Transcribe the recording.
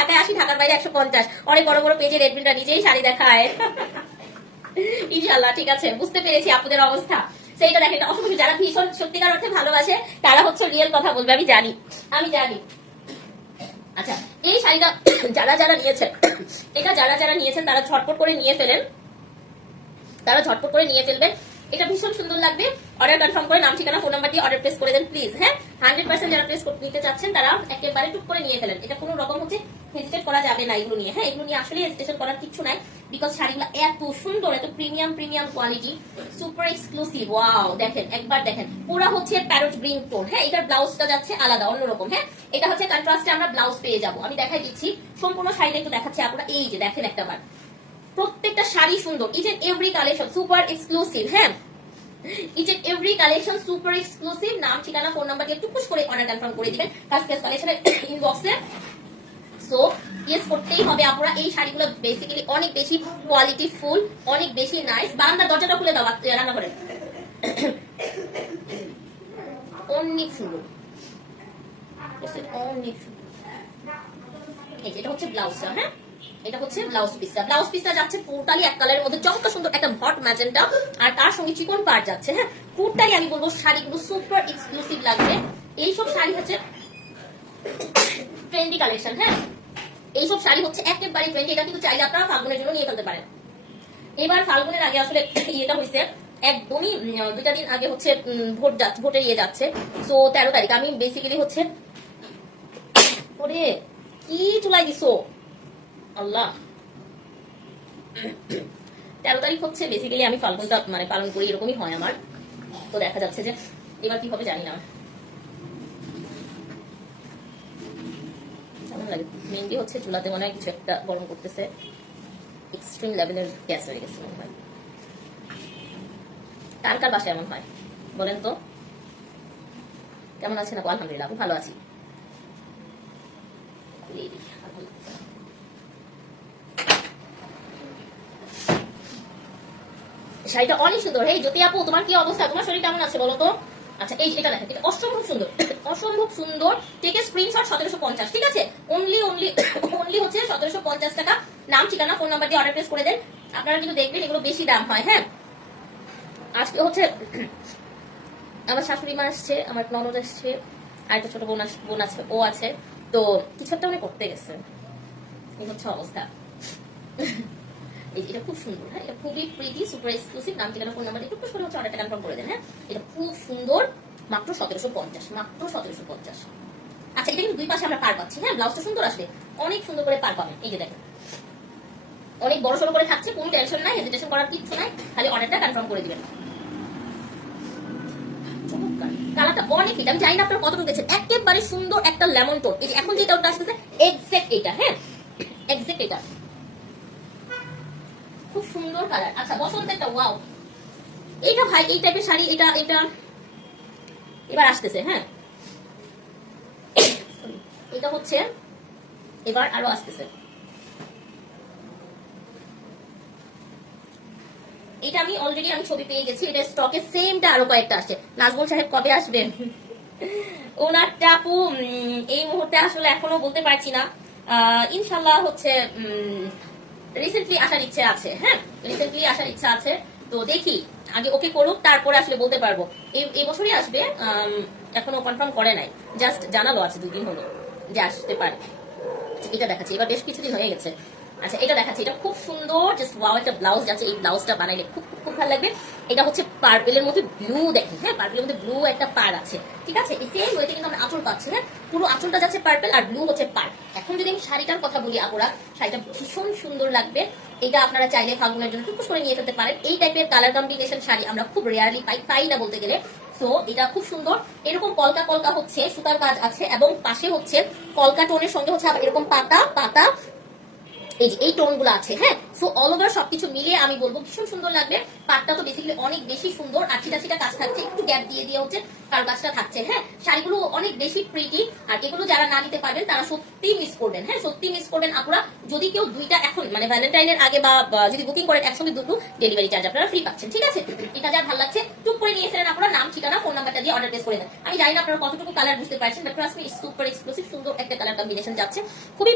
ঢাকায় আসি, ঢাকার বাইরে একশো পঞ্চাশ। অনেক বড় বড় পেজের এডমিনরা নিজেই শাড়ি দেখায়। ইনশাল্লাহ ঠিক আছে, বুঝতে পেরেছি আপনাদের অবস্থা। সেইটা দেখেন অসংখ্য যারা ভীষণ সত্যিকার অর্থে ভালোবাসে, তারা হচ্ছে রিয়েল কথা বলবে, আমি জানি আমি জানি। আচ্ছা এই শাড়িটা যারা যারা নিয়েছেন, এটা যারা যারা নিয়েছেন, তারা ঝটপট করে নিয়ে ফেলেন। তারা ঝটপট করে নিয়ে ফেলবেন। এটা ভীষণ সুন্দর লাগবে। অর্ডার কনফার্ম করে নাম, ঠিকানা ফোন নাম্বার দিয়ে অর্ডার প্লেস করে দেন প্লিজ হ্যাঁ? হান্ড্রেড পার্সেন্ট যারা প্লেস নিতে চাচ্ছেন, তারা একেবারে টুক করে নিয়ে ফেলেন। এটা কোনো রকম হচ্ছে হেজিটেট করা যাবে না এগুলো নিয়ে। হ্যাঁ এগুলো নিয়ে আসলে হেজিটেশন করার কিছু নাই বিকজ শাড়িগুলো এত সুন্দর, এত premium premium quality super exclusive wow দেখেন, একবার দেখেন। পুরা হচ্ছে প্যারট গ্রিন টোন হ্যাঁ এটার ব্লাউজটা যাচ্ছে আলাদা, অন্যরকম। হ্যাঁ এটা হচ্ছে কন্ট্রাস্টে আমরা ব্লাউজ পেয়ে যাব। আমি দেখাই দিচ্ছি। সম্পূর্ণ শাড়িটা একটু দেখাচ্ছি আপনারা। এই যে দেখেন একটা বার। প্রত্যেকটা শাড়ি সুন্দর। Each and every collection super exclusive হ্যাঁ সুপার এক্সক্লুসিভ নাম, ঠিকানা ফোন নাম্বার দিয়ে টুকুস করে অর্ডার কনফার্ম করে দিবেন। কালেকশনের ইনবক্সে সো ইয়েস করতেই হবে আপনারা এই শাড়িগুলো বেসিক্যালি অনেক বেশি কোয়ালিটি ফুল অনেক বেশি নাইস বারান্দার দরজাটা খুলে দাও বাচ্চা রান্না করে অনেক হচ্ছে হ্যাঁ? এটা হচ্ছে ব্লাউজ ব্লাউজ যাচ্ছে এক কালারের মধ্যে। সুন্দর একটা ম্যাজেন্টা আর তার সঙ্গে চিকন যাচ্ছে হ্যাঁ? আমি বলব শাড়িগুলো সুপার এক্সক্লুসিভ এইসব শাড়ি হচ্ছে ট্রেন্ডি কালেকশন হ্যাঁ? এইসব শাড়ি হচ্ছে একেবারে ট্রেন্ডি এটা কিন্তু চাইলে আপনারা ফাল্গুনের জন্য নিয়ে ফেলতে পারেন। এবার ফাল্গুনের আগে আসলে ইয়েটা হয়েছে একদমই দুটা দিন আগে হচ্ছে ভোট যাচ্ছে ভোটের ইয়ে যাচ্ছে। তো তেরো তারিখ, আমি বেসিক্যালি হচ্ছে, ওরে, কি চুলাই দিছো? আল্লাহ। তেরো তারিখ হচ্ছে বেসিক্যালি আমি ফাল্গুনটা মানে পালন করি, এরকমই হয় আমার। তো দেখা যাচ্ছে যে, এবার কি হবে জানি না। লাগে। মেহেন্দি হচ্ছে চুলাতে মনে হয় কিছু একটা গরম করতেছে। এক্সট্রিম লেভেলের গ্যাস হয়ে গেছে মনে হয়। কার কার বাসায় এমন হয়? বলেন তো। কেমন আছেন আপু? আলহামদুলিল্লাহ, আপু ভালো আছি। শাড়িটা অনেক সুন্দর। এই জ্যোতি আপু, তোমার কি অবস্থা? তোমার শরীর কেমন আছে বলো তো? আচ্ছা এই এটা দেখেন, এটা অসম্ভব সুন্দর অসম্ভব সুন্দর। টেকে স্ক্রিনশট সতেরোশো পঞ্চাশ, ঠিক আছে? অনলি অনলি অনলি হচ্ছে সতেরোশো পঞ্চাশ টাকা। নাম, ঠিকানা ফোন নাম্বার দিয়ে অর্ডার প্লেস করে দেন। আপনারা কিন্তু দেখবেন এগুলো বেশি দাম হয় হ্যাঁ? আজকে হচ্ছে আমার শাশুড়ি মা আসছে, আমার ননদ আসছে, আর একটা ছোট বোন বোন আছে, ও আছে। তো কিছু একটা মানে করতে গেছে এই হচ্ছে অবস্থা। এটা খুব সুন্দর হ্যাঁ? এটা খুবই প্রিটি সুপার এক্সক্লুসিভ নাম ঠিকানা ফোন নাম্বার একটু করে হচ্ছে অর্ডারটা কনফার্ম করে দেন হ্যাঁ? এটা খুব সুন্দর, মাত্র সতেরোশো পঞ্চাশ, মাত্র সতেরোশো পঞ্চাশ। আচ্ছা এটা কিন্তু দুই পাশে আমরা পার পাচ্ছি হ্যাঁ? ব্লাউজটা সুন্দর আসলে অনেক সুন্দর করে পার পাবেন, এই যে দেখেন। অনেক বড় সড়ো করে থাকছে, কোনো টেনশন নাই হেজিটেশন করার কিচ্ছু নাই, খালি অর্ডারটা কনফার্ম করে দিবেন। কালারটা অনেক হিট আমি জানি না আপনারা কতটুকু গেছেন একেবারে সুন্দর একটা লেমন টোন এখন যেটা ওটা আসতেছে এক্সাক্ট এটা হ্যাঁ? এক্সাক্ট এটা। খুব সুন্দর কালার। আচ্ছা ওয়াও এইটা ভাই, এই টাইপের শাড়ি, এটা এটা। এবার আসতেছে হ্যাঁ? এটা হচ্ছে, এবার আরও আসতেছে। এটা আমি অলরেডি আমি ছবি পেয়ে গেছি, এটা স্টকে সেমটা আরও কয়েকটা আসছে। নাজমুল সাহেব কবে আসবেন? ওনার টাপু এই মুহূর্তে আসলে এখনও বলতে পারছি না। ইনশাল্লাহ হচ্ছে রিসেন্টলি আসার ইচ্ছে আছে হ্যাঁ? রিসেন্টলি আসার ইচ্ছা আছে। তো দেখি, আগে ওকে করুক, তারপরে আসলে বলতে পারব। এই এই বছরই আসবে এখনও কনফার্ম করে নাই। জাস্ট জানালো আছে, দুদিন হলো, যে আসতে পারে। এটা দেখাচ্ছি, এবার বেশ কিছুদিন হয়ে গেছে। আচ্ছা এটা দেখাচ্ছি, এটা খুব সুন্দর জাস্ট ওয়াও একটা ব্লাউজ যাচ্ছে, এই ব্লাউজটা বানাইলে খুব খুব খুব ভালো লাগবে। এটা হচ্ছে পার্পেলের মধ্যে ব্লু দেখেন হ্যাঁ? পার্পেলের মধ্যে ব্লু একটা পার আছে, ঠিক আছে? এই সেম ওয়েতে কিন্তু আমরা আঁচল পাচ্ছি হ্যাঁ? পুরো আঁচলটা যাচ্ছে পার্পেল আর ব্লু হচ্ছে পার এখন যদি আমি শাড়িটার কথা বলি আপুরা শাড়িটা ভীষণ সুন্দর লাগবে। এটা আপনারা চাইলে ফাগুনের জন্য টুকুস করে নিয়ে যেতে পারেন। এই টাইপের কালার কম্বিনেশন শাড়ি আমরা খুব রেয়ারলি পাই পাই না বলতে গেলে। সো এটা খুব সুন্দর। এরকম কলকা কলকা হচ্ছে, সুতার কাজ আছে এবং পাশে হচ্ছে কলকা টোনের সঙ্গে হচ্ছে এরকম পাতা পাতা এই যে এই টোনগুলো আছে হ্যাঁ? সো অল ওভার সবকিছু মিলে আমি বলব, ভীষণ সুন্দর লাগবে। পাটটা তো বেসিক্যালি অনেক বেশি সুন্দর, আর চিটা চিটা কাজ থাকছে, একটু গ্যাপ দিয়ে দিয়ে হচ্ছে কারও কাজটা থাকছে হ্যাঁ? শাড়িগুলো অনেক বেশি প্রিটি আর এগুলো যারা না নিতে পারবেন, তারা সত্যি মিস করবেন হ্যাঁ? সত্যি মিস করবেন। আপুরা, যদি কেউ দুইটা এখন মানে ভ্যালেন্টাইনের আগে বা যদি বুকিং করেন একসঙ্গে দুটো ডেলিভারি চার্জ আপনারা ফ্রি পাচ্ছেন, ঠিক আছে? এটা যার ভালো লাগছে, টুক করে নিয়ে ফেলেন আপনারা নাম, ঠিকানা ফোন নাম্বারটা দিয়ে অর্ডার প্লেস করে দেন আমি জানি না আপনারা কতটুকু কালার বুঝতে পারছেন but trust me super exclusive সুন্দর একটা কালার কম্বিনেশন যাচ্ছে। খুবই